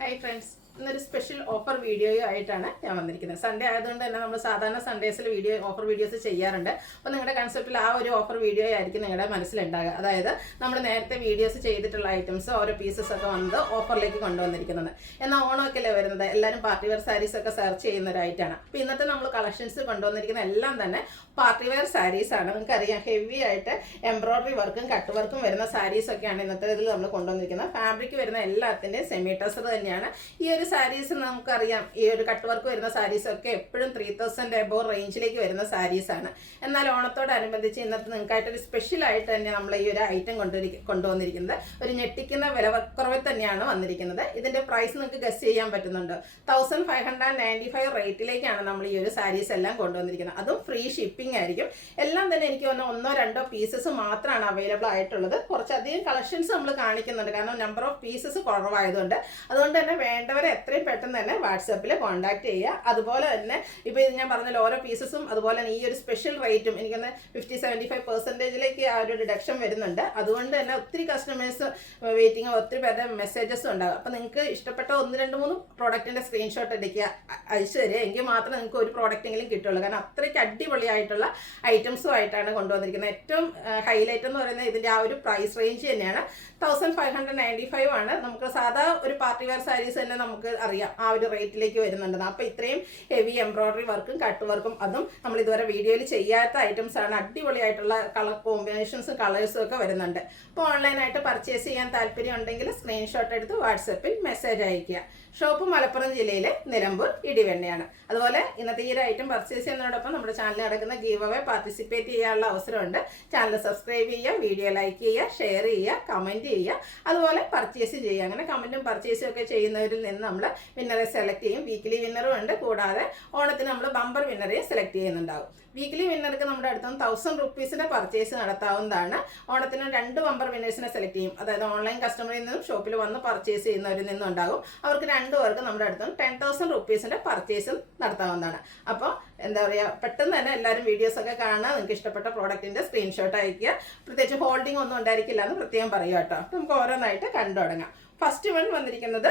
Hi friends, ഇന്നൊരു special offer വീഡിയോയും ആയിട്ടാണ് ഞാൻ വന്നിരിക്കുന്നത്. സൺഡേ ആയതുകൊണ്ട് തന്നെ നമ്മൾ സാധാരണ സൺഡേസിൽ ഓഫർ വീഡിയോസ് ചെയ്യാറുണ്ട്. അപ്പോൾ നിങ്ങളുടെ കൺസെപ്റ്റിൽ ആ ഒരു ഓഫർ വീഡിയോ ആയിരിക്കും നിങ്ങളുടെ മനസ്സിലുണ്ടാകുക. അതായത് നമ്മൾ നേരത്തെ വീഡിയോസ് ചെയ്തിട്ടുള്ള ഐറ്റംസ് ഓരോ പീസസ് ഒക്കെ വന്നത് ഓഫറിലേക്ക് കൊണ്ടുവന്നിരിക്കുന്നത്. എന്നാൽ ഓണമൊക്കെ അല്ലേ വരുന്നത്, എല്ലാവരും പാർട്ടി വെയർ സാരീസ് ഒക്കെ സെർച്ച് ചെയ്യുന്ന ഒരു ഐറ്റാണ്. അപ്പോൾ ഇന്നത്തെ നമ്മൾ കളക്ഷൻസ് കൊണ്ടുവന്നിരിക്കുന്ന എല്ലാം തന്നെ പാർട്ടി വെയർ സാരീസ് ആണ്. നിങ്ങൾക്കറിയാം, ഹെവി ആയിട്ട് എംബ്രോയിഡറി വർക്കും കട്ട് വർക്കും വരുന്ന സാരീസ് ഒക്കെയാണ് ഇന്നത്തെ ഇതിൽ നമ്മൾ കൊണ്ടുവന്നിരിക്കുന്നത്. ഫാബ്രിക് വരുന്ന എല്ലാത്തിൻ്റെയും സെമി ടസർ തന്നെയാണ്. ഈ ഒരു സാരീസ് നമുക്കറിയാം, ഈ ഒരു കട്ട് വർക്ക് വരുന്ന സാരീസ് ഒക്കെ എപ്പോഴും 3000 എബോവ് റേഞ്ചിലേക്ക് വരുന്ന സാരീസാണ്. എന്നാൽ ഓണത്തോടനുബന്ധിച്ച് ഇന്നത്തെ നിങ്ങൾക്കായിട്ടൊരു സ്പെഷ്യലായിട്ട് തന്നെ നമ്മൾ ഈ ഒരു ഐറ്റം കൊണ്ടുവന്നിരിക്കുന്നത് ഒരു ഞെട്ടിക്കുന്ന വിലക്കുറവിൽ തന്നെയാണ് വന്നിരിക്കുന്നത്. ഇതിൻ്റെ പ്രൈസ് നിങ്ങൾക്ക് ഗസ് ചെയ്യാൻ പറ്റുന്നുണ്ട്. 1595 റേറ്റിലേക്കാണ് നമ്മൾ ഈ ഒരു സാരീസ് എല്ലാം കൊണ്ടുവന്നിരിക്കുന്നത്. അതും ഫ്രീ ഷിപ്പിംഗ് ആയിരിക്കും. എല്ലാം തന്നെ എനിക്ക് തോന്നുന്നു 1-2 പീസസ് മാത്രമാണ് അവൈലബിൾ ആയിട്ടുള്ളത്. കുറച്ചധികം കളക്ഷൻസ് നമ്മൾ കാണിക്കുന്നുണ്ട്, കാരണം നമ്പർ ഓഫ് പീസസ് കുറവായതുകൊണ്ട്. അതുകൊണ്ട് തന്നെ വേണ്ടവരെ എത്രയും പെട്ടെന്ന് തന്നെ വാട്സാപ്പിൽ കോൺടാക്ട് ചെയ്യുക. അതുപോലെ തന്നെ ഇപ്പോൾ ഇത് ഞാൻ പറഞ്ഞല്ലോ, ഓരോ പീസസും അതുപോലെ തന്നെ ഈ ഒരു സ്പെഷ്യൽ റേറ്റും എനിക്കൊന്ന് 50-75% ആ ഒരു ഡിഡക്ഷൻ വരുന്നുണ്ട്. അതുകൊണ്ട് തന്നെ ഒത്തിരി കസ്റ്റമേഴ്സ് വെയിറ്റിംഗ്, ഒത്തിരി പേരുടെ മെസ്സേജസും ഉണ്ടാകും. അപ്പോൾ നിങ്ങൾക്ക് ഇഷ്ടപ്പെട്ട 1-2-3 പ്രോഡക്റ്റിൻ്റെ സ്ക്രീൻഷോട്ട് എടുക്കുക, അയച്ചു തരിക. എങ്കിൽ മാത്രമേ നിങ്ങൾക്ക് ഒരു പ്രോഡക്റ്റെങ്കിലും കിട്ടുള്ളൂ. കാരണം അത്രയ്ക്ക് അടിപൊളിയായിട്ടുള്ള ഐറ്റംസും ആയിട്ടാണ് കൊണ്ടുവന്നിരിക്കുന്നത്. ഏറ്റവും ഹൈലൈറ്റ് എന്ന് പറയുന്നത് ഇതിൻ്റെ ആ ഒരു പ്രൈസ് റേഞ്ച് തന്നെയാണ്. 1595 ആണ്. നമുക്ക് സാധാ ഒരു പാർട്ടി വെയർ സാരീസ് തന്നെ നമുക്ക് അറിയാം ആ ഒരു റേറ്റിലേക്ക് വരുന്നുണ്ടെന്ന്. അപ്പോൾ ഇത്രയും ഹെവി എംബ്രോയിഡറി വർക്കും കട്ട് വർക്കും, അതും നമ്മൾ ഇതുവരെ വീഡിയോയിൽ ചെയ്യാത്ത ഐറ്റംസ് ആണ്. അടിപൊളിയായിട്ടുള്ള കളർ കോമ്പിനേഷൻസും കളേഴ്സും ഒക്കെ വരുന്നുണ്ട്. അപ്പോൾ ഓൺലൈനായിട്ട് പർച്ചേസ് ചെയ്യാൻ താല്പര്യം ഉണ്ടെങ്കിൽ സ്ക്രീൻഷോട്ട് എടുത്ത് വാട്സപ്പിൽ മെസ്സേജ് അയയ്ക്കുക. ഷോപ്പ് മലപ്പുറം ജില്ലയിലെ നിലമ്പൂർ ഇടിവെണ്ണയാണ്. അതുപോലെ ഇന്നത്തെ ഈ ഒരു ഐറ്റം പർച്ചേസ് ചെയ്യുന്നതോടൊപ്പം നമ്മുടെ ചാനലിൽ നടക്കുന്ന ഗീവ് അവേ പാർട്ടിസിപ്പേറ്റ് ചെയ്യാനുള്ള അവസരമുണ്ട്. ചാനൽ സബ്സ്ക്രൈബ് ചെയ്യുക, വീഡിയോ ലൈക്ക് ചെയ്യുക, ഷെയർ ചെയ്യുക, കമൻറ്റ് ചെയ്യുക, അതുപോലെ പർച്ചേസും ചെയ്യുക. അങ്ങനെ കമൻറ്റും പർച്ചേസും ഒക്കെ ചെയ്യുന്നവരിൽ നിന്ന് നമ്മൾ വിന്നറെ സെലക്ട് ചെയ്യും. വീക്കിലി വിന്നറും ഉണ്ട്. കൂടാതെ ഓണത്തിന് നമ്മൾ ബമ്പർ വിന്നറെ സെലക്ട് ചെയ്യുന്നുണ്ടാവും. വീക്കിലി വിന്നർക്ക് നമ്മുടെ അടുത്തുനിന്ന് 1000 റുപ്പീസിൻ്റെ പർച്ചേസ് നടത്താവുന്നതാണ്. ഓണത്തിന് 2 ബമ്പർ വിന്നേഴ്സിനെ സെലക്ട് ചെയ്യും. അതായത് ഓൺലൈൻ കസ്റ്റമറിൽ നിന്നും ഷോപ്പിൽ വന്ന് പർച്ചേസ് ചെയ്യുന്നവരിൽ നിന്നും ഉണ്ടാകും. അവർക്ക് 2 പേർക്ക് നമ്മുടെ അടുത്തുനിന്ന് 10,000 റുപ്പീസിൻ്റെ പർച്ചേസും നടത്താവുന്നതാണ്. അപ്പോൾ എന്താ പറയുക, പെട്ടെന്ന് തന്നെ എല്ലാവരും വീഡിയോസൊക്കെ കാണുക. നിങ്ങൾക്ക് ഇഷ്ടപ്പെട്ട പ്രോഡക്റ്റിൻ്റെ സ്ക്രീൻഷോട്ട് അയയ്ക്കുക. പ്രത്യേകിച്ച് ഹോൾഡിംഗ് ഒന്നും ഉണ്ടായിരിക്കില്ല എന്ന് പ്രത്യേകം പറയുക കേട്ടോ. അപ്പോൾ നമുക്ക് ഓരോന്നായിട്ട് കണ്ടു തുടങ്ങാം. ഫസ്റ്റ് വൺ വന്നിരിക്കുന്നത്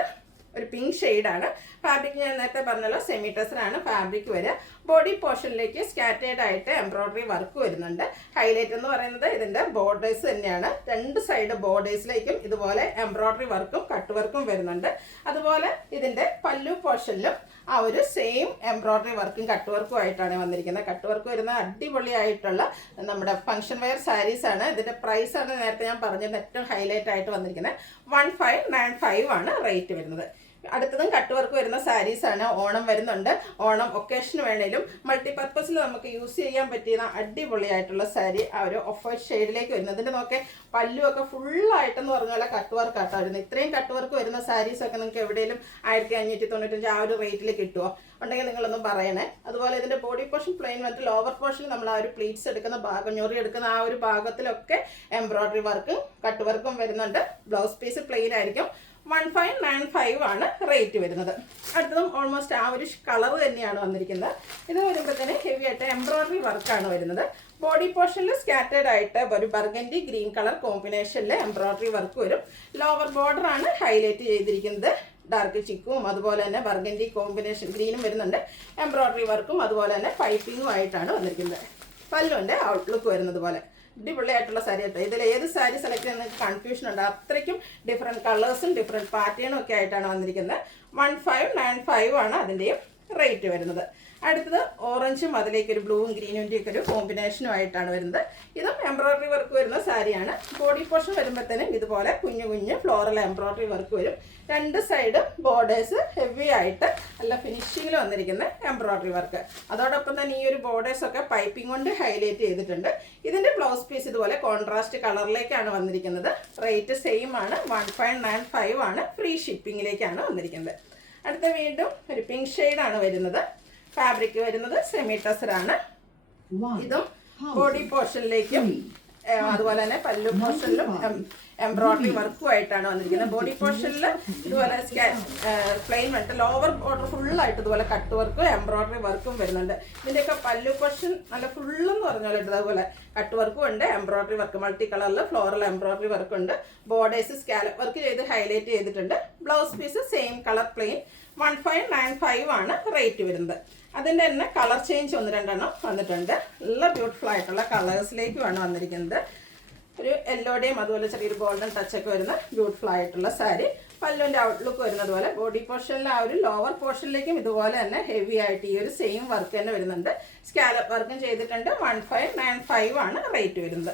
ഒരു പിങ്ക് ഷെയ്ഡാണ്. ഫാബ്രിക് ഞാൻ നേരത്തെ പറഞ്ഞല്ലോ, സെമി ടസറാണ് ഫാബ്രിക് വരിക. ബോഡി പോർഷനിലേക്ക് സ്കാറ്റേഡ് ആയിട്ട് എംബ്രോയിഡറി വർക്ക് വരുന്നുണ്ട്. ഹൈലൈറ്റ് എന്ന് പറയുന്നത് ഇതിൻ്റെ ബോർഡേഴ്സ് തന്നെയാണ്. 2 സൈഡ് ബോർഡേഴ്സിലേക്കും ഇതുപോലെ എംബ്രോയിഡറി വർക്കും കട്ട് വർക്കും വരുന്നുണ്ട്. അതുപോലെ ഇതിൻ്റെ പല്ലു പോർഷനിലും ആ ഒരു സെയിം എംബ്രോയിഡറി വർക്കും കട്ട് വർക്കും ആയിട്ടാണ് വന്നിരിക്കുന്നത്. കട്ട് വർക്ക് വരുന്ന അടിപൊളിയായിട്ടുള്ള നമ്മുടെ ഫംഗ്ഷൻ വെയർ സാരീസ് ആണ്. ഇതിൻ്റെ പ്രൈസാണ് നേരത്തെ ഞാൻ പറഞ്ഞത് ഏറ്റവും ഹൈലൈറ്റ് ആയിട്ട് വന്നിരിക്കുന്നത്. 1595 ആണ് റേറ്റ് വരുന്നത്. അടുത്തതും കട്ട് വർക്ക് വരുന്ന സാരീസാണ്. ഓണം വരുന്നുണ്ട്. ഓണം ഒക്കേഷന് വേണേലും മൾട്ടിപർപ്പസിൽ നമുക്ക് യൂസ് ചെയ്യാൻ പറ്റിയ അടിപൊളിയായിട്ടുള്ള സാരി ആ ഒരു ഓഫ് വൈറ്റ് ഷെയ്ഡിലേക്ക് വരുന്നത്. ഇതിൻ്റെ നോക്കെ പല്ലുമൊക്കെ ഫുള്ളായിട്ടെന്ന് പറഞ്ഞാൽ കട്ട് വർക്ക് ആട്ടോ വരുന്നത്. ഇത്രയും കട്ട് വർക്ക് വരുന്ന സാരീസൊക്കെ നിങ്ങൾക്ക് എവിടെയെങ്കിലും 1595 ആ ഒരു റേറ്റിൽ കിട്ടുമോ? ഉണ്ടെങ്കിൽ നിങ്ങളൊന്നും പറയണേ. അതുപോലെ ഇതിൻ്റെ ബോഡി പോർഷൻ പ്ലെയിൻ വന്നിട്ട് ലോവർ പോർഷനിൽ നമ്മൾ ആ ഒരു പ്ലീറ്റ്സ് എടുക്കുന്ന ഭാഗം, ഞൊറി എടുക്കുന്ന ആ ഒരു ഭാഗത്തിലൊക്കെ എംബ്രോയിഡറി വർക്കും കട്ട് വർക്കും വരുന്നുണ്ട്. ബ്ലൗസ് പീസ് പ്ലെയിൻ ആയിരിക്കും. 1595 ആണ് റേറ്റ് വരുന്നത്. അടുത്തതും ഓൾമോസ്റ്റ് ആ ഒരു കളർ തന്നെയാണ് വന്നിരിക്കുന്നത്. ഇത് വരുമ്പോഴത്തേന് ഹെവി ആയിട്ട് എംബ്രോയിഡറി വർക്കാണ് വരുന്നത്. ബോഡി പോർഷനിൽ സ്കാറ്റേഡ് ആയിട്ട് ഒരു ബർഗൻഡി ഗ്രീൻ കളർ കോമ്പിനേഷനിൽ എംബ്രോയിഡറി വർക്ക് വരും. ലോവർ ബോർഡർ ആണ് ഹൈലൈറ്റ് ചെയ്തിരിക്കുന്നത്. ഡാർക്ക് ചിക്കും അതുപോലെ തന്നെ ബർഗൻഡി കോമ്പിനേഷൻ ഗ്രീനും വരുന്നുണ്ട്. എംബ്രോയിഡറി വർക്കും അതുപോലെ തന്നെ പൈപ്പിങ്ങും ആയിട്ടാണ് വന്നിരിക്കുന്നത്. പല്ലുവിൻ്റെ ഔട്ട്ലുക്ക് വരുന്നത് പോലെ അടിപൊളിയായിട്ടുള്ള സാരി കേട്ടോ. ഇതിൽ ഏത് സാരി സെലക്ട് ചെയ്യുന്ന കൺഫ്യൂഷൻ ഉണ്ട്. അത്രയ്ക്കും ഡിഫറെൻറ്റ് കളേഴ്സും ഡിഫറെൻറ്റ് പാറ്റേണും ഒക്കെ ആയിട്ടാണ് വന്നിരിക്കുന്നത്. 1595 ആണ് അതിൻ്റെയും റേറ്റ് വരുന്നത്. അടുത്തത് ഓറഞ്ചും അതിലേക്ക് ഒരു ബ്ലൂവും ഗ്രീനിൻ്റെ ഒക്കെ ഒരു കോമ്പിനേഷനും ആയിട്ടാണ് വരുന്നത്. ഇതും എംബ്രോയിഡറി വർക്ക് വരുന്ന സാരിയാണ്. ബോഡി പോർഷൻ വരുമ്പോഴത്തേനും ഇതുപോലെ കുഞ്ഞു കുഞ്ഞ് ഫ്ലോറൽ എംബ്രോയിഡറി വർക്ക് വരും. 2 സൈഡ് ബോർഡേഴ്സ് ഹെവി ആയിട്ട് നല്ല ഫിനിഷിങ്ങിൽ വന്നിരിക്കുന്ന എംബ്രോയിഡറി വർക്ക്. അതോടൊപ്പം തന്നെ ഈ ഒരു ബോർഡേഴ്സൊക്കെ പൈപ്പിംഗ് കൊണ്ട് ഹൈലൈറ്റ് ചെയ്തിട്ടുണ്ട്. ഇതിൻ്റെ ബ്ലൗസ് പീസ് ഇതുപോലെ കോൺട്രാസ്റ്റ് കളറിലേക്കാണ് വന്നിരിക്കുന്നത്. റേറ്റ് സെയിം ആണ്. 1595 ആണ്. ഫ്രീ ഷിപ്പിങ്ങിലേക്കാണ് വന്നിരിക്കുന്നത്. അടുത്ത വീണ്ടും ഒരു പിങ്ക് ഷെയ്ഡാണ് വരുന്നത്. ഫാബ്രിക് വരുന്നത് സെമി ടസറാണ്. ഇതും ബോഡി പോർഷനിലേക്കും അതുപോലെ തന്നെ പല്ലു പോർഷനിലും എംബ്രോയിഡറി വർക്കും ആയിട്ടാണ് വന്നിരിക്കുന്നത്. ബോഡി പോർഷനിൽ ഇതുപോലെ പ്ലെയിൻ വന്നിട്ട് ലോവർ ബോർഡർ ഫുള്ളായിട്ട് ഇതുപോലെ കട്ട് വർക്കും എംബ്രോയിഡറി വർക്കും വരുന്നുണ്ട്. ഇതിൻ്റെയൊക്കെ പല്ലു പോർഷൻ നല്ല ഫുള്ളെന്ന് പറഞ്ഞാൽ അതുപോലെ കട്ട് വർക്കും ഉണ്ട്, എംബ്രോയിഡറി വർക്ക് മൾട്ടി കളറിൽ ഫ്ലോറൽ എംബ്രോയിഡറി വർക്ക് ഉണ്ട്, ബോർഡേഴ്സ് സ്കാലപ്പ് വർക്ക് ചെയ്ത് ഹൈലൈറ്റ് ചെയ്തിട്ടുണ്ട്. Blouse piece same colour plain 1595 ആണ് റേറ്റ് വരുന്നത്. അതിൻ്റെ തന്നെ കളർ ചേഞ്ച് 1-2 വന്നിട്ടുണ്ട്. നല്ല ബ്യൂട്ടിഫുൾ ആയിട്ടുള്ള കളേഴ്സിലേക്കുമാണ് വന്നിരിക്കുന്നത്. ഒരു യെല്ലോയുടെയും അതുപോലെ ചെറിയൊരു ഗോൾഡൻ ടച്ചൊക്കെ വരുന്ന ബ്യൂട്ടിഫുൾ ആയിട്ടുള്ള സാരി. പല്ലുവിൻ്റെ ഔട്ട്ലുക്ക് വരുന്നത് പോലെ ബോഡി പോർഷനിൽ ആ ഒരു ലോവർ പോർഷനിലേക്കും ഇതുപോലെ തന്നെ ഹെവി ആയിട്ട് ഈ ഒരു സെയിം വർക്ക് തന്നെ വരുന്നുണ്ട്. സ്കാലപ്പ് വർക്കും ചെയ്തിട്ടുണ്ട്. 1595 ആണ് റേറ്റ് വരുന്നത്.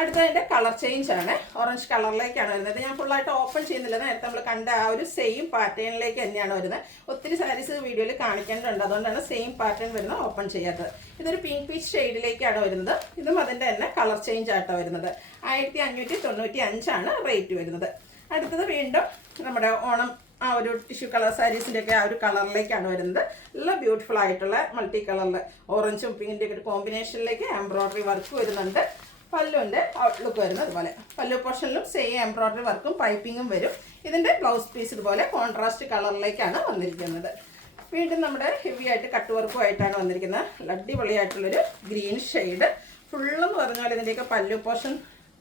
അടുത്തതിൻ്റെ കളർ ചേഞ്ച് ആണ്, ഓറഞ്ച് കളറിലേക്കാണ് വരുന്നത്. ഞാൻ ഫുള്ളായിട്ട് ഓപ്പൺ ചെയ്യുന്നില്ല, നേരത്തെ നമ്മൾ കണ്ട ആ ഒരു സെയിം പാറ്റേണിലേക്ക് തന്നെയാണ് വരുന്നത്. ഒത്തിരി സാരീസ് വീഡിയോയിൽ കാണിക്കേണ്ടതുണ്ട്, അതുകൊണ്ടാണ് സെയിം പാറ്റേൺ വരുന്നത് ഓപ്പൺ ചെയ്യാത്തത്. ഇതൊരു പിങ്ക് പീച്ച് ഷെയ്ഡിലേക്കാണ് വരുന്നത്. ഇതും അതിൻ്റെ തന്നെ കളർ ചേഞ്ച് ആയിട്ടാണ് വരുന്നത്. 1595 ആണ് റേറ്റ് വരുന്നത്. അടുത്തത് വീണ്ടും നമ്മുടെ ഓണം ആ ഒരു ടിഷ്യൂ കളർ സാരീസിൻ്റെയൊക്കെ ആ ഒരു കളറിലേക്കാണ് വരുന്നത്. നല്ല ബ്യൂട്ടിഫുൾ ആയിട്ടുള്ള മൾട്ടി കളറിൽ ഓറഞ്ചും പിങ്കിൻ്റെ ഒക്കെ ഒരു കോമ്പിനേഷനിലേക്ക് എംബ്രോയിഡറി വർക്ക് വരുന്നുണ്ട്. പല്ലുവിൻ്റെ ഔട്ട്ലുക്ക് വരുന്നത് അതുപോലെ പല്ലു പോർഷനിലും സെയിം എംബ്രോയിഡറി വർക്കും പൈപ്പിങ്ങും വരും. ഇതിൻ്റെ ബ്ലൗസ് പീസ് ഇതുപോലെ കോൺട്രാസ്റ്റ് കളറിലേക്കാണ് വന്നിരിക്കുന്നത്. വീണ്ടും നമ്മുടെ ഹെവി ആയിട്ട് കട്ട് വർക്കും ആയിട്ടാണ് വന്നിരിക്കുന്നത്. അടിപൊളിയായിട്ടുള്ളൊരു ഗ്രീൻ ഷെയ്ഡ് ഫുള്ളെന്ന് പറഞ്ഞാൽ ഇതിൻ്റെയൊക്കെ പല്ലു പോർഷൻ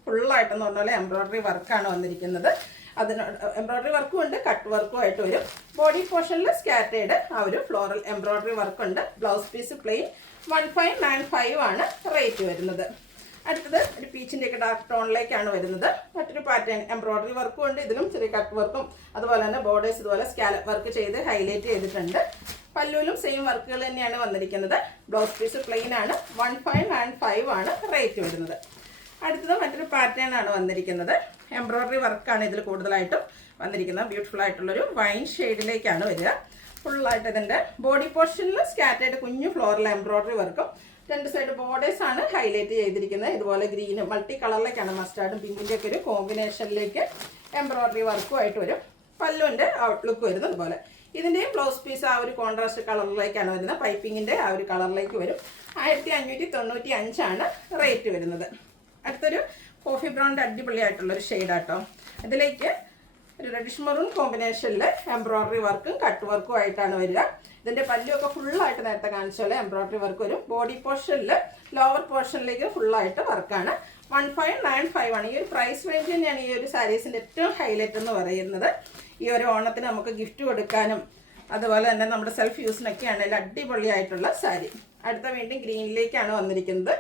ഫുള്ളായിട്ടെന്ന് പറഞ്ഞാൽ എംബ്രോയിഡറി വർക്കാണ് വന്നിരിക്കുന്നത്. അതിനോട് എംബ്രോയിഡറി വർക്കും ഉണ്ട്, കട്ട് വർക്കും ആയിട്ട് വരും. ബോഡി പോർഷനിൽ സ്കാറ്റേഡ് ആ ഒരു ഫ്ലോറൽ എംബ്രോയിഡറി വർക്കുണ്ട്. ബ്ലൗസ് പീസ് പ്ലെയിൻ 1595 ആണ് റേറ്റ് വരുന്നത്. അടുത്തത് ഒരു പീച്ചിൻ്റെ ഒക്കെ ഡാർക്ക് ടോണിലേക്കാണ് വരുന്നത്. മറ്റൊരു പാറ്റേൺ എംബ്രോയിഡറി വർക്കും ഉണ്ട്, ഇതിലും ചെറിയ കട്ട് വർക്കും അതുപോലെ തന്നെ ബോർഡേഴ്സ് ഇതുപോലെ സ്കാലപ്പ് വർക്ക് ചെയ്ത് ഹൈലൈറ്റ് ചെയ്തിട്ടുണ്ട്. പല്ലുവിലും സെയിം വർക്കുകൾ തന്നെയാണ് വന്നിരിക്കുന്നത്. ബ്ലൗസ് പീസ് പ്ലെയിൻ ആണ്. 1595 ആണ് റേറ്റ് വരുന്നത്. അടുത്തത് മറ്റൊരു പാറ്റേൺ ആണ് വന്നിരിക്കുന്നത്. എംബ്രോയിഡറി വർക്കാണ് ഇതിൽ കൂടുതലായിട്ടും വന്നിരിക്കുന്നത്. ബ്യൂട്ടിഫുൾ ആയിട്ടുള്ളൊരു വൈൻ ഷെയ്ഡിലേക്കാണ് വരിക. ഫുള്ളായിട്ട് ഇതിൻ്റെ ബോഡി പോർഷനിൽ സ്കാറ്റേഡ് കുഞ്ഞു ഫ്ലോറൽ എംബ്രോയിഡറി വർക്കും രണ്ട് സൈഡ് ബോർഡേഴ്സ് ആണ് ഹൈലൈറ്റ് ചെയ്തിരിക്കുന്നത്. ഇതുപോലെ ഗ്രീനും മൾട്ടി കളറിലേക്കാണ് മസ്റ്റാർഡും പിങ്കിൻ്റെ ഒക്കെ ഒരു കോമ്പിനേഷനിലേക്ക് എംബ്രോയിഡറി വർക്കും ആയിട്ട് വരും. പല്ലുവിൻ്റെ ഔട്ട്ലുക്ക് വരുന്നത് അതുപോലെ. ഇതിൻ്റെയും ബ്ലൗസ് പീസ് ആ ഒരു കോൺട്രാസ്റ്റ് കളറിലേക്കാണ് വരുന്നത്. പൈപ്പിങ്ങിൻ്റെ ആ ഒരു കളറിലേക്ക് വരും. 1595 ആണ് റേറ്റ് വരുന്നത്. അടുത്തൊരു കോഫി ബ്രൗണിൻ്റെ അടിപൊളിയായിട്ടുള്ളൊരു ഷെയ്ഡാട്ടോ. ഇതിലേക്ക് ഒരു റെഡിഷ് മെറൂൺ കോമ്പിനേഷനിൽ എംബ്രോയിഡറി വർക്കും കട്ട് വർക്കും ആയിട്ടാണ് വരിക. ഇതിൻ്റെ പല്ലുമൊക്കെ ഫുള്ളായിട്ട് നേരത്തെ കാണിച്ച പോലെ എംബ്രോയിഡറി വർക്ക് വരും. ബോഡി പോർഷനിൽ ലോവർ പോർഷനിലേക്ക് ഫുള്ളായിട്ട് വർക്കാണ്. 1595 ആണ്. ഈ ഒരു പ്രൈസ് റേഞ്ച് തന്നെയാണ് ഈ ഒരു സാരീസിൻ്റെ ഏറ്റവും ഹൈലൈറ്റ് എന്ന് പറയുന്നത്. ഈ ഒരു ഓണത്തിന് നമുക്ക് ഗിഫ്റ്റ് കൊടുക്കാനും അതുപോലെ തന്നെ നമ്മുടെ സെൽഫ് യൂസിനൊക്കെ ആണെങ്കിൽ അടിപൊളിയായിട്ടുള്ള സാരി. അടുത്ത വീണ്ടും ഗ്രീനിലേക്കാണ് വന്നിരിക്കുന്നത്.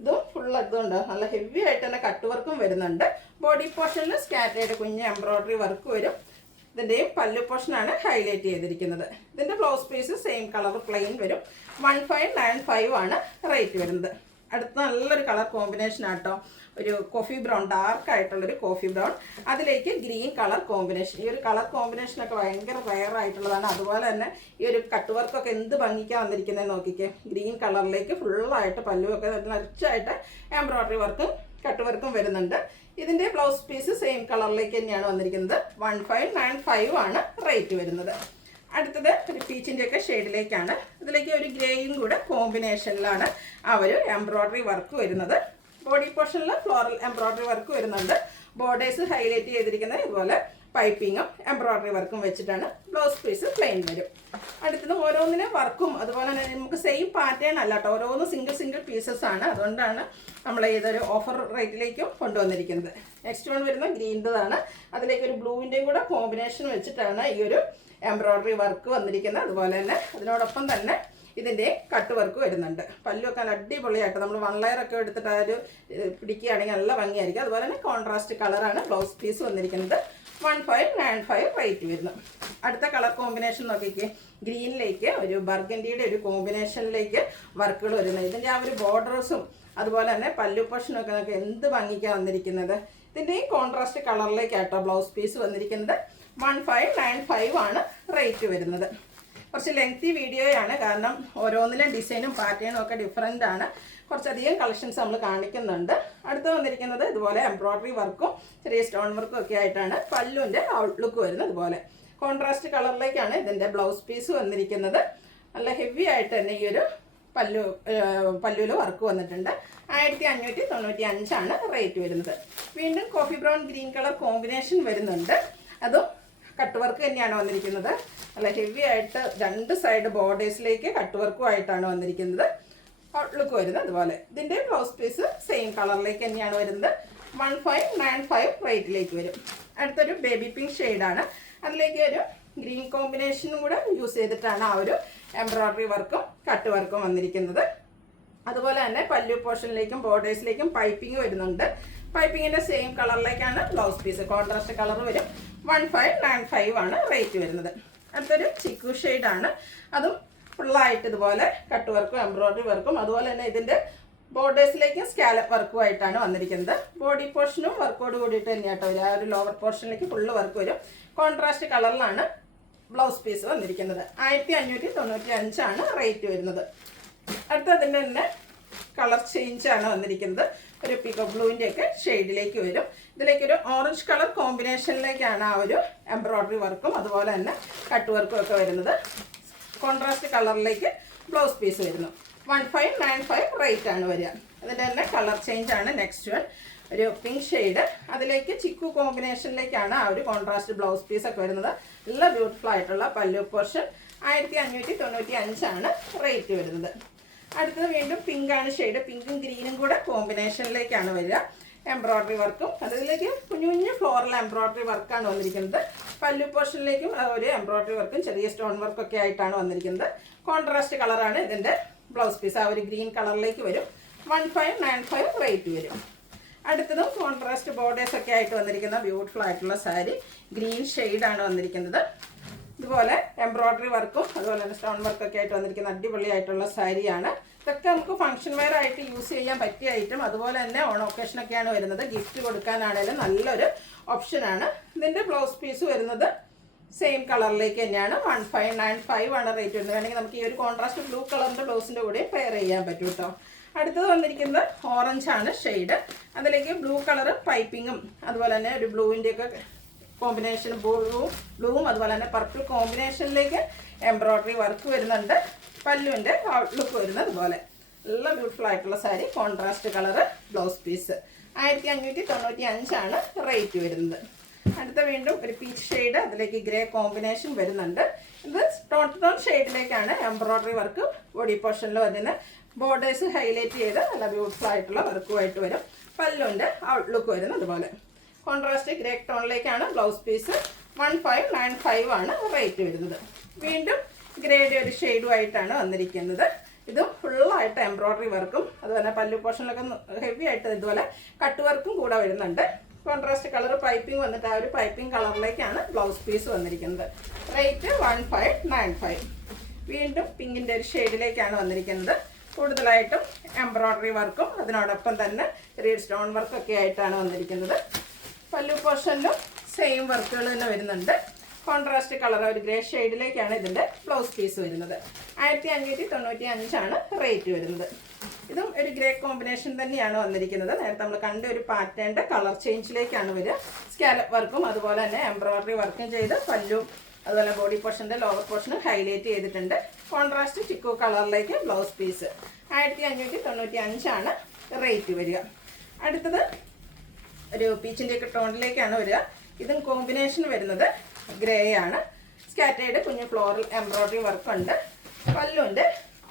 ഇതും ഫുൾ ഇതുണ്ട്, നല്ല ഹെവി ആയിട്ട് തന്നെ കട്ട് വർക്കും വരുന്നുണ്ട്. ബോഡി പോർഷനിൽ സ്കാറ്റേഡ് കുഞ്ഞ് എംബ്രോയിഡറി വർക്ക് വരും. ഇതിൻ്റെയും പല്ലു പോർഷനാണ് ഹൈലൈറ്റ് ചെയ്തിരിക്കുന്നത്. ഇതിൻ്റെ blouse piece same colour plain വരും. 1595 ആണ് റേറ്റ് വരുന്നത്. അടുത്ത നല്ലൊരു കളർ കോമ്പിനേഷൻ ആട്ടോ. ഒരു കോഫി ബ്രൗൺ, ഡാർക്ക് ആയിട്ടുള്ളൊരു കോഫി ബ്രൗൺ, അതിലേക്ക് ഗ്രീൻ കളർ കോമ്പിനേഷൻ. ഈ ഒരു കളർ കോമ്പിനേഷനൊക്കെ ഭയങ്കര റെയർ ആയിട്ടുള്ളതാണ്. അതുപോലെ തന്നെ ഈ ഒരു കട്ട് വർക്കൊക്കെ എന്ത് ഭംഗിക്കാൻ വന്നിരിക്കുന്നത് നോക്കിക്കേ. ഗ്രീൻ കളറിലേക്ക് ഫുള്ളായിട്ട് പല്ലുമൊക്കെ റിച്ചായിട്ട് എംബ്രോയിഡറി വർക്കും കട്ട് വർക്കും വരുന്നുണ്ട്. ഇതിൻ്റെ ബ്ലൗസ് പീസ് സെയിം കളറിലേക്ക് തന്നെയാണ് വന്നിരിക്കുന്നത്. 1595 ആണ് റേറ്റ് വരുന്നത്. അടുത്തത് ഒരു പീച്ചിൻ്റെ ഒക്കെ ഷെയ്ഡിലേക്കാണ്. ഇതിലേക്ക് ഒരു ഗ്രേയും കൂടെ കോമ്പിനേഷനിലാണ് ആ ഒരു എംബ്രോയിഡറി വർക്ക് വരുന്നത്. ബോഡി പോർഷനിൽ ഫ്ലോറൽ എംബ്രോയിഡറി വർക്ക് വരുന്നുണ്ട്. ബോർഡേഴ്സ് ഹൈലൈറ്റ് ചെയ്തിരിക്കുന്നത് ഇതുപോലെ പൈപ്പിങ്ങും എംബ്രോയിഡറി വർക്കും വെച്ചിട്ടാണ്. ബ്ലൗസ് പീസ് പ്ലെയിൻ വരും. അടുത്തത് ഓരോന്നിനും വർക്കും അതുപോലെ തന്നെ നമുക്ക് സെയിം പാറ്റേൺ അല്ല കേട്ടോ, ഓരോന്ന് സിംഗിൾ പീസസ് ആണ്. അതുകൊണ്ടാണ് നമ്മൾ ഇതൊരു ഓഫർ റേറ്റിലേക്കും കൊണ്ടുവന്നിരിക്കുന്നത്. നെക്സ്റ്റ് വൺ വരുന്ന ഗ്രീൻ്റെതാണ്. അതിലേക്ക് ഒരു ബ്ലൂവിൻ്റെയും കൂടെ കോമ്പിനേഷൻ വെച്ചിട്ടാണ് ഈ ഒരു എംബ്രോയിഡറി വർക്ക് വന്നിരിക്കുന്നത്. അതുപോലെ തന്നെ അതിനോടൊപ്പം തന്നെ ഇതിൻ്റെ കട്ട് വർക്ക് വരുന്നുണ്ട്. പല്ലുമൊക്കെ നല്ല അടിപൊളിയായിട്ട് നമ്മൾ 1 ലെയർ ഒക്കെ എടുത്തിട്ട് ആ ഒരു പിടിക്കുകയാണെങ്കിൽ നല്ല ഭംഗിയായിരിക്കും. അതുപോലെ തന്നെ കോൺട്രാസ്റ്റ് കളറാണ് ബ്ലൗസ് പീസ് വന്നിരിക്കുന്നത്. 1595 റേറ്റ് വരുന്നു. അടുത്ത കളർ കോമ്പിനേഷൻ നോക്കിക്കേ. ഗ്രീനിലേക്ക് ഒരു ബർഗൻഡിയുടെ ഒരു കോമ്പിനേഷനിലേക്ക് വർക്കുകൾ വരുന്നത്. ഇതിൻ്റെ ആ ഒരു ബോർഡേഴ്സും അതുപോലെ തന്നെ പല്ലു പോർഷനൊക്കെ നമുക്ക് എന്ത് ഭംഗിക്കാണ് വന്നിരിക്കുന്നത്. ഇതിൻ്റെയും കോൺട്രാസ്റ്റ് കളറിലേക്കാട്ടോ ബ്ലൗസ് പീസ് വന്നിരിക്കുന്നത്. 1595 ആണ് റേറ്റ് വരുന്നത്. കുറച്ച് ലെങ്തി വീഡിയോയാണ്, കാരണം ഓരോന്നിലും ഡിസൈനും പാറ്റേണും ഒക്കെ ഡിഫറെൻ്റ് ആണ്. കുറച്ചധികം കളക്ഷൻസ് നമ്മൾ കാണിക്കുന്നുണ്ട്. അടുത്ത് വന്നിരിക്കുന്നത് ഇതുപോലെ എംബ്രോയിഡറി വർക്കും ചെറിയ സ്റ്റോൺ വർക്കും ഒക്കെ ആയിട്ടാണ് പല്ലുവിൻ്റെ ഔട്ട്ലുക്ക് വരുന്നത്. ഇതുപോലെ കോൺട്രാസ്റ്റ് കളറിലേക്കാണ് ഇതിൻ്റെ ബ്ലൗസ് പീസ് വന്നിരിക്കുന്നത്. നല്ല ഹെവി ആയിട്ട് തന്നെ ഈ ഒരു പല്ലുവിൽ വർക്ക് വന്നിട്ടുണ്ട്. 1595 റേറ്റ് വരുന്നത്. വീണ്ടും coffee brown green colour combination വരുന്നുണ്ട്. അതും കട്ട് വർക്ക് തന്നെയാണ് വന്നിരിക്കുന്നത്. നല്ല ഹെവി ആയിട്ട് 2 സൈഡ് ബോർഡേഴ്സിലേക്ക് കട്ട് വർക്കുമായിട്ടാണ് വന്നിരിക്കുന്നത്. ഔട്ട്ലുക്ക് വരുന്നത് അതുപോലെ. ഇതിൻ്റെ ബ്ലൗസ് പീസ് സെയിം കളറിലേക്ക് തന്നെയാണ് വരുന്നത്. 1595 റേറ്റിലേക്ക് വരും. അടുത്തൊരു ബേബി പിങ്ക് ഷെയ്ഡാണ്. അതിലേക്ക് ഒരു ഗ്രീൻ കോമ്പിനേഷനും കൂടെ യൂസ് ചെയ്തിട്ടാണ് ആ ഒരു എംബ്രോയ്ഡറി വർക്കും കട്ട് വർക്കും വന്നിരിക്കുന്നത്. അതുപോലെ തന്നെ പല്ലു പോർഷനിലേക്കും ബോർഡേഴ്സിലേക്കും പൈപ്പിംഗ് വരുന്നുണ്ട്. പൈപ്പിങ്ങിൻ്റെ സെയിം കളറിലേക്കാണ് ബ്ലൗസ് പീസ്. കോൺട്രാസ്റ്റ് കളർ വരും. 1595 റേറ്റ് വരുന്നത്. അടുത്തൊരു ചിക്കു ഷെയ്ഡാണ്. അതും ഫുള്ളായിട്ട് ഇതുപോലെ കട്ട് വർക്കും എംബ്രോയ്ഡറി വർക്കും അതുപോലെ തന്നെ ഇതിൻ്റെ ബോർഡേഴ്സിലേക്കും സ്കാലപ്പ് വർക്കുമായിട്ടാണ് വന്നിരിക്കുന്നത്. ബോഡി പോർഷനും വർക്കോട് കൂടിയിട്ട് തന്നെയാട്ടോ വരും. ആ ഒരു ലോവർ പോർഷനിലേക്ക് ഫുള്ള് വർക്ക് വരും. കോൺട്രാസ്റ്റ് കളറിലാണ് ബ്ലൗസ് പീസ് വന്നിരിക്കുന്നത്. 1595 റേറ്റ് വരുന്നത്. അടുത്തതിൻ്റെ തന്നെ കളർ ചേഞ്ചാണ് വന്നിരിക്കുന്നത്. ഒരു പിക്കോ ബ്ലൂവിൻ്റെയൊക്കെ ഷെയ്ഡിലേക്ക് വരും. ഇതിലേക്കൊരു ഓറഞ്ച് കളർ കോമ്പിനേഷനിലേക്കാണ് ആ ഒരു എംബ്രോയ്ഡറി വർക്കും അതുപോലെ തന്നെ കട്ട് വർക്കും ഒക്കെ വരുന്നത്. കോൺട്രാസ്റ്റ് കളറിലേക്ക് ബ്ലൗസ് പീസ് വരുന്നു. 1595 റേറ്റ് ആണ് വരിക. അതിൻ്റെ തന്നെ കളർ ചേഞ്ച് ആണ് നെക്സ്റ്റ് വൺ. ഒരു പിങ്ക് ഷെയ്ഡ്, അതിലേക്ക് ചിക്കു കോമ്പിനേഷനിലേക്കാണ് ആ ഒരു കോൺട്രാസ്റ്റ് ബ്ലൗസ് പീസ് ഒക്കെ വരുന്നത്. നല്ല ബ്യൂട്ടിഫുൾ ആയിട്ടുള്ള പല്ലു പോർഷൻ. 1595 റേറ്റ് വരുന്നത്. അടുത്തത് വീണ്ടും പിങ്ക് ആണ് ഷെയ്ഡ്. പിങ്കും ഗ്രീനും കൂടെ കോമ്പിനേഷനിലേക്കാണ് വരിക. എംബ്രോയ്ഡറി വർക്കും അതിലേക്ക് കുഞ്ഞു കുഞ്ഞു ഫ്ലോറൽ എംബ്രോയ്ഡറി വർക്കാണ് വന്നിരിക്കുന്നത്. പല്ലു പോർഷനിലേക്കും ഒരു എംബ്രോയ്ഡറി വർക്കും ചെറിയ സ്റ്റോൺ വർക്കൊക്കെ ആയിട്ടാണ് വന്നിരിക്കുന്നത്. കോൺട്രാസ്റ്റ് കളറാണ് ഇതിൻ്റെ ബ്ലൗസ് പീസ്. ആ ഒരു ഗ്രീൻ കളറിലേക്ക് വരും. 1595 റേറ്റ് വരും. അടുത്തതും കോൺട്രാസ്റ്റ് ബോർഡേഴ്സ് ഒക്കെ ആയിട്ട് വന്നിരിക്കുന്ന ബ്യൂട്ടിഫുൾ ആയിട്ടുള്ള സാരി. ഗ്രീൻ ഷെയ്ഡാണ് വന്നിരിക്കുന്നത്. ഇതുപോലെ എംബ്രോയ്ഡറി വർക്കും അതുപോലെ തന്നെ സ്റ്റോൺ വർക്കൊക്കെ ആയിട്ട് വന്നിരിക്കുന്ന അടിപൊളിയായിട്ടുള്ള സാരിയാണ്. ഇതൊക്കെ നമുക്ക് ഫംഗ്ഷൻ വെയർ ആയിട്ട് യൂസ് ചെയ്യാൻ പറ്റിയ ഐറ്റം. അതുപോലെ തന്നെ ഓൺ ഒക്കേഷനൊക്കെയാണ് വരുന്നത്. ഗിഫ്റ്റ് കൊടുക്കാനാണെങ്കിലും നല്ലൊരു ഓപ്ഷനാണ്. ഇതിൻ്റെ ബ്ലൗസ് പീസ് വരുന്നത് സെയിം കളറിലേക്ക് തന്നെയാണ്. 1595 റേറ്റ് വരുന്നത്. വേണമെങ്കിൽ നമുക്ക് ഈ ഒരു കോൺട്രാസ്റ്റ് ബ്ലൂ കളറിൻ്റെ ബ്ലൗസിൻ്റെ കൂടെ പെയർ ചെയ്യാൻ പറ്റും കേട്ടോ. അടുത്തത് വന്നിരിക്കുന്നത് ഓറഞ്ചാണ് ഷെയ്ഡ്. അതിലേക്ക് ബ്ലൂ കളർ പൈപ്പിങ്ങും അതുപോലെ തന്നെ ഒരു ബ്ലൂവിൻ്റെയൊക്കെ കോമ്പിനേഷൻ, ബ്ലൂവും അതുപോലെ തന്നെ പർപ്പിൾ കോമ്പിനേഷനിലേക്ക് എംബ്രോയ്ഡറി വർക്ക് വരുന്നുണ്ട്. പല്ലുവിൻ്റെ ഔട്ട്ലുക്ക് വരുന്നത് അതുപോലെ. നല്ല ബ്യൂട്ടിഫുൾ ആയിട്ടുള്ള sari. Contrast colour blouse piece. 1595 rate വരുന്നത്. അടുത്ത വീണ്ടും ഒരു പീച്ച് ഷെയ്ഡ്, അതിലേക്ക് ഗ്രേ കോമ്പിനേഷൻ വരുന്നുണ്ട്. ഇത് ടോൺ ഷെയ്ഡിലേക്കാണ് എംബ്രോയ്ഡറി വർക്ക് ബോഡി പോർഷനിൽ വരുന്നത്. ബോർഡേഴ്സ് ഹൈലൈറ്റ് ചെയ്ത് നല്ല ബ്യൂട്ടിഫുൾ ആയിട്ടുള്ള വർക്കുമായിട്ട് വരും. പല്ലുവിൻ്റെ ഔട്ട്ലുക്ക് വരുന്നത് അതുപോലെ. കോൺട്രാസ്റ്റ് ഗ്രേ ടോണിലേക്കാണ് ബ്ലൗസ് പീസ്. 1595 റേറ്റ് വരുന്നത്. വീണ്ടും ഗ്രേഡ് ഒരു ഷെയ്ഡുമായിട്ടാണ് വന്നിരിക്കുന്നത്. ഇതും ഫുള്ളായിട്ട് എംബ്രോയ്ഡറി വർക്കും അതുപോലെ പല്ലു പോർഷനിലൊക്കെ ഹെവി ആയിട്ട് ഇതുപോലെ കട്ട് വർക്കും കൂടെ വരുന്നുണ്ട്. കോൺട്രാസ്റ്റ് കളർ പൈപ്പിംഗ് വന്നിട്ട് ആ ഒരു പൈപ്പിംഗ് കളറിലേക്കാണ് ബ്ലൗസ് പീസ് വന്നിരിക്കുന്നത്. റേറ്റ് 1595. വീണ്ടും പിങ്കിൻ്റെ ഒരു ഷെയ്ഡിലേക്കാണ് വന്നിരിക്കുന്നത്. കൂടുതലായിട്ടും എംബ്രോയ്ഡറി വർക്കും അതിനോടൊപ്പം തന്നെ റീഡ് സ്റ്റോൺ വർക്കൊക്കെ ആയിട്ടാണ് വന്നിരിക്കുന്നത്. പല്ലു പോർഷനിലും സെയിം വർക്കുകൾ തന്നെ വരുന്നുണ്ട്. കോൺട്രാസ്റ്റ് കളർ ഒരു ഗ്രേ ഷെയ്ഡിലേക്കാണ് ഇതിൻ്റെ ബ്ലൗസ് പീസ് വരുന്നത്. 1595 റേറ്റ് വരുന്നത്. ഇതും ഒരു ഗ്രേ കോമ്പിനേഷൻ തന്നെയാണ് വന്നിരിക്കുന്നത്. നേരത്തെ നമ്മൾ കണ്ട ഒരു പാറ്റേണിൻ്റെ കളർ ചേഞ്ചിലേക്കാണ് വരിക. സ്കാലപ്പ് വർക്കും അതുപോലെ തന്നെ എംബ്രോയ്ഡറി വർക്കും ചെയ്ത് പല്ലും അതുപോലെ ബോഡി പോർഷൻ്റെ ലോവർ പോർഷനും ഹൈലൈറ്റ് ചെയ്തിട്ടുണ്ട്. കോൺട്രാസ്റ്റ് ചിക്കു കളറിലേക്ക് ബ്ലൗസ് പീസ്. 1595 റേറ്റ് വരിക. അടുത്തത് ഒരു പീച്ചിൻ്റെയൊക്കെ ടോണിലേക്കാണ് വരിക. ഇതും കോമ്പിനേഷൻ വരുന്നത് ഗ്രേ ആണ്. സ്കാറ്റേഡ് കുഞ്ഞു ഫ്ലോറൽ എംബ്രോയ്ഡറി വർക്കുണ്ട്. പല്ലുവിൻ്റെ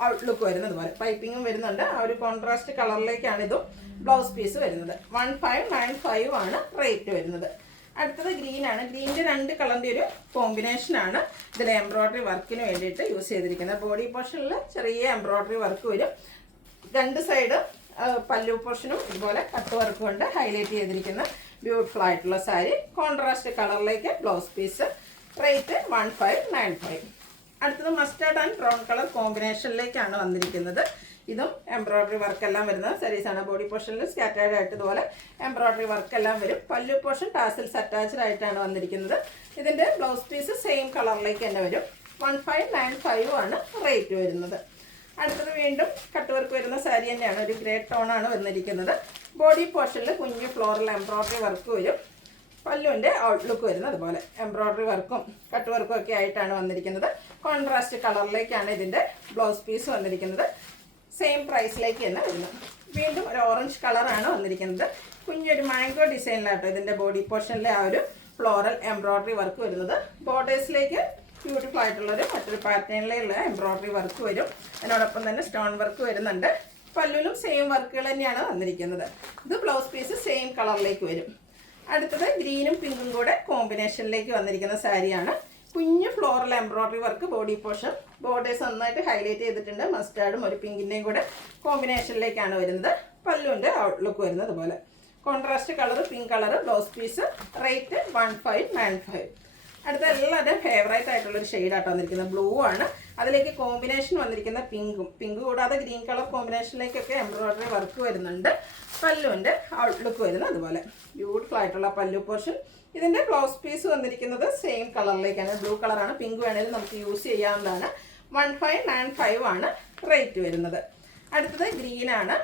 ഔട്ട്ലുക്ക് വരുന്നത് പോലെ പൈപ്പിങ്ങും വരുന്നുണ്ട്. ആ ഒരു കോൺട്രാസ്റ്റ് കളറിലേക്കാണ് ഇതും ബ്ലൗസ് പീസ് വരുന്നത്. 1595 റേറ്റ് വരുന്നത്. അടുത്തത് ഗ്രീനാണ്. ഗ്രീനിൻ്റെ 2 കളറിൻ്റെ ഒരു കോമ്പിനേഷനാണ് ഇതിൽ എംബ്രോയ്ഡറി വർക്കിന് വേണ്ടിയിട്ട് യൂസ് ചെയ്തിരിക്കുന്നത്. ബോഡി പോർഷനിൽ ചെറിയ എംബ്രോയ്ഡറി വർക്ക് വരും. 2 സൈഡ് പല്ലു പോർഷനും ഇതുപോലെ കട്ട് വർക്ക് കൊണ്ട് ഹൈലൈറ്റ് ചെയ്തിരിക്കുന്ന ബ്യൂട്ടിഫുൾ ആയിട്ടുള്ള സാരി. കോൺട്രാസ്റ്റ് കളറിലേക്ക് ബ്ലൗസ് പീസ്. റേറ്റ് 1595. അടുത്തത് മസ്റ്റാർഡ് ആൻഡ് ബ്രൗൺ കളർ കോമ്പിനേഷനിലേക്കാണ് വന്നിരിക്കുന്നത്. ഇതും എംബ്രോയ്ഡറി വർക്കെല്ലാം വരുന്നത് സാരീസാണ്. ബോഡി പോർഷനിൽ സ്കാറ്റേർഡ് ആയിട്ട് ഇതുപോലെ എംബ്രോയ്ഡറി വർക്കെല്ലാം വരും. പല്ലു പോർഷൻ ടാസിൽസ് അറ്റാച്ച്ഡ് ആയിട്ടാണ് വന്നിരിക്കുന്നത്. ഇതിൻ്റെ ബ്ലൗസ് പീസ് സെയിം കളറിലേക്ക് തന്നെ വരും. 1595 റേറ്റ് വരുന്നത്. അടുത്തത് വീണ്ടും കട്ട് വർക്ക് വരുന്ന സാരി തന്നെയാണ്. ഒരു ഗ്രേ ടോണാണ് വന്നിരിക്കുന്നത്. ബോഡി പോർഷനിൽ കുഞ്ഞു ഫ്ലോറൽ എംബ്രോയ്ഡറി വർക്ക് വരും. പല്ലുവിൻ്റെ ഔട്ട്ലുക്ക് വരുന്നത് അതുപോലെ എംബ്രോയ്ഡറി വർക്കും കട്ട് വർക്കും ഒക്കെ ആയിട്ടാണ് വന്നിരിക്കുന്നത്. കോൺട്രാസ്റ്റ് കളറിലേക്കാണ് ഇതിൻ്റെ ബ്ലൗസ് പീസ് വന്നിരിക്കുന്നത്. സെയിം പ്രൈസിലേക്ക് തന്നെ വരുന്നു. വീണ്ടും ഒരു ഓറഞ്ച് കളറാണ് വന്നിരിക്കുന്നത്. കുഞ്ഞൊരു മാംഗോ ഡിസൈനിലാട്ടോ ഇതിൻ്റെ ബോഡി പോർഷനിലെ ആ ഒരു ഫ്ലോറൽ എംബ്രോയ്ഡറി വർക്ക് വരുന്നത്. ബോർഡേഴ്സിലേക്ക് ബ്യൂട്ടിഫുൾ ആയിട്ടുള്ളൊരു മറ്റൊരു പാറ്റേണിലുള്ള എംബ്രോയ്ഡറി വർക്ക് വരും. അതിനോടൊപ്പം തന്നെ സ്റ്റോൺ വർക്ക് വരുന്നുണ്ട്. പല്ലുവിലും സെയിം വർക്കുകൾ തന്നെയാണ് വന്നിരിക്കുന്നത്. ഇത് ബ്ലൗസ് പീസ് സെയിം കളറിലേക്ക് വരും. അടുത്തത് ഗ്രീനും പിങ്കും കൂടെ കോമ്പിനേഷനിലേക്ക് വന്നിരിക്കുന്ന സാരിയാണ്. കുഞ്ഞു floral embroidery work body portion, borders നന്നായിട്ട് ഹൈലൈറ്റ് ചെയ്തിട്ടുണ്ട്. മസ്റ്റാർഡും ഒരു പിങ്കിൻ്റെയും കൂടെ കോമ്പിനേഷനിലേക്കാണ് വരുന്നത്. പല്ലുവിൻ്റെ ഔട്ട്ലുക്ക് വരുന്നത് പോലെ contrast colour pink colour. Blouse piece rate 1595. അടുത്ത എല്ലാവരുടെയും ഫേവറേറ്റ് ആയിട്ടുള്ളൊരു ഷെയ്ഡാട്ടോ വന്നിരിക്കുന്നത്. ബ്ലൂ ആണ്, അതിലേക്ക് കോമ്പിനേഷൻ വന്നിരിക്കുന്ന പിങ്ക് കൂടാതെ ഗ്രീൻ കളർ കോമ്പിനേഷനിലേക്കൊക്കെ എംബ്രോയ്ഡറി വർക്ക് വരുന്നുണ്ട്. പല്ലുവിൻ്റെ ഔട്ട്ലുക്ക് വരുന്നത് അതുപോലെ ബ്യൂട്ടിഫുൾ ആയിട്ടുള്ള പല്ലു പോർഷൻ. ഇതിൻ്റെ ബ്ലൗസ് പീസ് വന്നിരിക്കുന്നത് സെയിം കളറിലേക്കാണ്. ബ്ലൂ കളറാണ്. പിങ്ക് വേണമെങ്കിൽ നമുക്ക് യൂസ് ചെയ്യാവുന്നതാണ്. 1595 ആണ് റേറ്റ് വരുന്നത്. അടുത്തത് ഗ്രീനാണ്,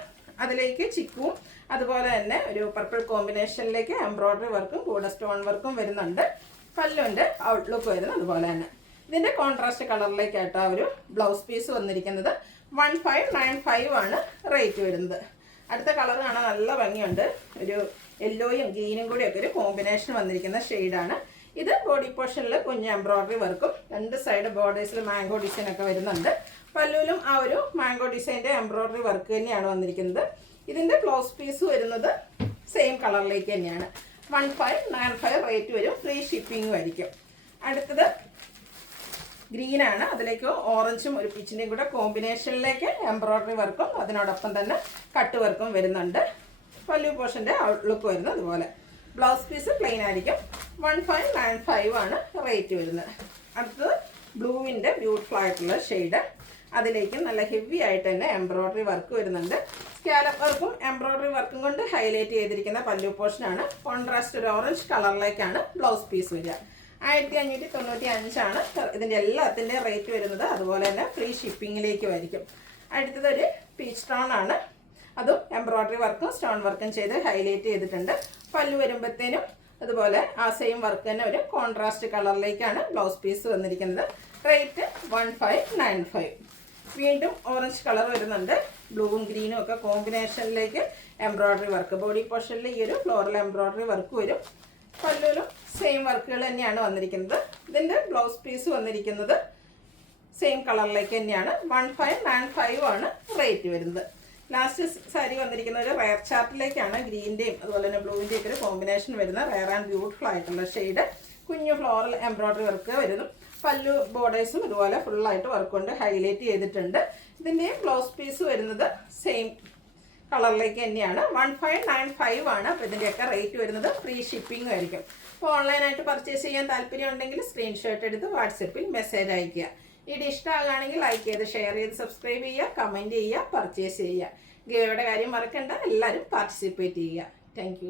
അതിലേക്ക് ചിക്കുവും അതുപോലെ തന്നെ ഒരു പർപ്പിൾ കോമ്പിനേഷനിലേക്ക് എംബ്രോയ്ഡറി വർക്കും കൂടെ സ്റ്റോൺ വർക്കും വരുന്നുണ്ട്. പല്ലുവിൻ്റെ ഔട്ട്ലുക്ക് വരുന്നത് അതുപോലെ തന്നെ. ഇതിൻ്റെ കോൺട്രാസ്റ്റ് കളറിലേക്കായിട്ടോ ഒരു ബ്ലൗസ് പീസ് വന്നിരിക്കുന്നത്. 1595 ആണ് റേറ്റ് വരുന്നത്. അടുത്ത കളർ കാണാൻ നല്ല ഭംഗിയുണ്ട്. ഒരു യെല്ലോയും ഗ്രീനും കൂടിയൊക്കെ ഒരു കോമ്പിനേഷൻ വന്നിരിക്കുന്ന ഷെയ്ഡാണ്. ഇത് ബോഡി പോർഷനിൽ കുഞ്ഞ് എംബ്രോയ്ഡറി വർക്കും രണ്ട് സൈഡ് ബോർഡേഴ്സിൽ മാംഗോ ഡിസൈൻ ഒക്കെ വരുന്നുണ്ട്. പല്ലുവിലും ആ ഒരു മാംഗോ ഡിസൈൻ്റെ എംബ്രോയ്ഡറി വർക്ക് തന്നെയാണ് വന്നിരിക്കുന്നത്. ഇതിൻ്റെ ബ്ലൗസ് പീസ് വരുന്നത് സെയിം കളറിലേക്ക് തന്നെയാണ്. 1595 റേറ്റ് വരും. ഫ്രീ ഷിപ്പിംഗും ആയിരിക്കും. അടുത്തത് ഗ്രീനാണ്, അതിലേക്ക് ഓറഞ്ചും ഒരു പീച്ചിൻ്റെയും കൂടെ കോമ്പിനേഷനിലേക്ക് എംബ്രോയ്ഡറി വർക്കും അതിനോടൊപ്പം തന്നെ കട്ട് വർക്കും വരുന്നുണ്ട്. പല്ലു പോർഷൻ്റെ ഔട്ട്ലുക്ക് വരുന്നത് അതുപോലെ. ബ്ലൗസ് പീസ് പ്ലെയിൻ ആയിരിക്കും. 1595 ആണ് റേറ്റ് വരുന്നത്. അടുത്തത് ബ്ലൂവിൻ്റെ ബ്യൂട്ടിഫുൾ ആയിട്ടുള്ള ഷെയ്ഡ്, അതിലേക്ക് നല്ല ഹെവി ആയിട്ട് തന്നെ എംബ്രോയ്ഡറി വർക്ക് വരുന്നുണ്ട്. സ്കാലപ്പ് വർക്കും എംബ്രോയ്ഡറി വർക്കും കൊണ്ട് ഹൈലൈറ്റ് ചെയ്തിരിക്കുന്ന പല്ലു പോർഷനാണ്. കോൺട്രാസ്റ്റ് ഒരു ഓറഞ്ച് കളറിലേക്കാണ് ബ്ലൗസ് പീസ് വരിക. 1595 ആണ് ഇതിൻ്റെ എല്ലാത്തിൻ്റെ റേറ്റ് വരുന്നത്. അതുപോലെ തന്നെ ഫ്രീ ഷിപ്പിങ്ങിലേക്ക് ആയിരിക്കും. അടുത്തതൊരു പീച്ച് സ്റ്റോൺ ആണ്, അതും എംബ്രോയ്ഡറി വർക്കും സ്റ്റോൺ വർക്കും ചെയ്ത് ഹൈലൈറ്റ് ചെയ്തിട്ടുണ്ട്. പല്ലു വരുമ്പോഴത്തേനും അതുപോലെ ആ സെയിം വർക്ക് തന്നെ ഒരു കോൺട്രാസ്റ്റ് കളറിലേക്കാണ് ബ്ലൗസ് പീസ് വന്നിരിക്കുന്നത്. റേറ്റ് 1595. വീണ്ടും ഓറഞ്ച് കളർ വരുന്നുണ്ട്. ബ്ലൂവും ഗ്രീനും ഒക്കെ കോമ്പിനേഷനിലേക്ക് എംബ്രോയ്ഡറി വർക്ക്. ബോഡി പോർഷനിൽ ഈ ഒരു ഫ്ലോറൽ എംബ്രോയ്ഡറി വർക്ക് വരും. പല്ലുവിലും സെയിം വർക്കുകൾ തന്നെയാണ് വന്നിരിക്കുന്നത്. ഇതിൻ്റെ ബ്ലൗസ് പീസ് വന്നിരിക്കുന്നത് സെയിം കളറിലേക്ക് തന്നെയാണ്. 1595 ആണ് റേറ്റ് വരുന്നത്. ലാസ്റ്റ് സാരി വന്നിരിക്കുന്ന ഒരു റെയർ ചാർട്ടിലേക്കാണ്. ഗ്രീൻ്റെയും അതുപോലെ തന്നെ ബ്ലൂവിൻ്റെയും ഒക്കെ ഒരു കോമ്പിനേഷൻ വരുന്ന റെയർ ആൻഡ് ബ്യൂട്ടിഫുൾ ആയിട്ടുള്ള ഷെയ്ഡ്. കുഞ്ഞു ഫ്ലോറൽ എംബ്രോയ്ഡറി വർക്ക് വരുന്നു. പല്ലു ബോർഡേഴ്സും ഇതുപോലെ ഫുള്ളായിട്ട് വർക്ക് കൊണ്ട് ഹൈലൈറ്റ് ചെയ്തിട്ടുണ്ട്. ഇതിൻ്റെയും ബ്ലൗസ് പീസ് വരുന്നത് സെയിം കളറിലേക്ക് തന്നെയാണ്. 1595 ആണ്. അപ്പോൾ ഇതിൻ്റെയൊക്കെ റേറ്റ് വരുന്നത്. ഫ്രീ ഷിപ്പിംഗ് ആയിരിക്കും. അപ്പോൾ ഓൺലൈനായിട്ട് പർച്ചേസ് ചെയ്യാൻ താല്പര്യം ഉണ്ടെങ്കിൽ സ്ക്രീൻഷോട്ട് എടുത്ത് വാട്സപ്പിൽ മെസ്സേജ് അയയ്ക്കുക. വീഡിയോ ഇഷ്ടമാകുകയാണെങ്കിൽ ലൈക്ക് ചെയ്ത് ഷെയർ ചെയ്ത് സബ്സ്ക്രൈബ് ചെയ്യുക, കമൻറ്റ് ചെയ്യുക, പർച്ചേസ് ചെയ്യുക. ഗിവയുടെ കാര്യം മറക്കണ്ട, എല്ലാവരും പാർട്ടിസിപ്പേറ്റ് ചെയ്യുക. താങ്ക്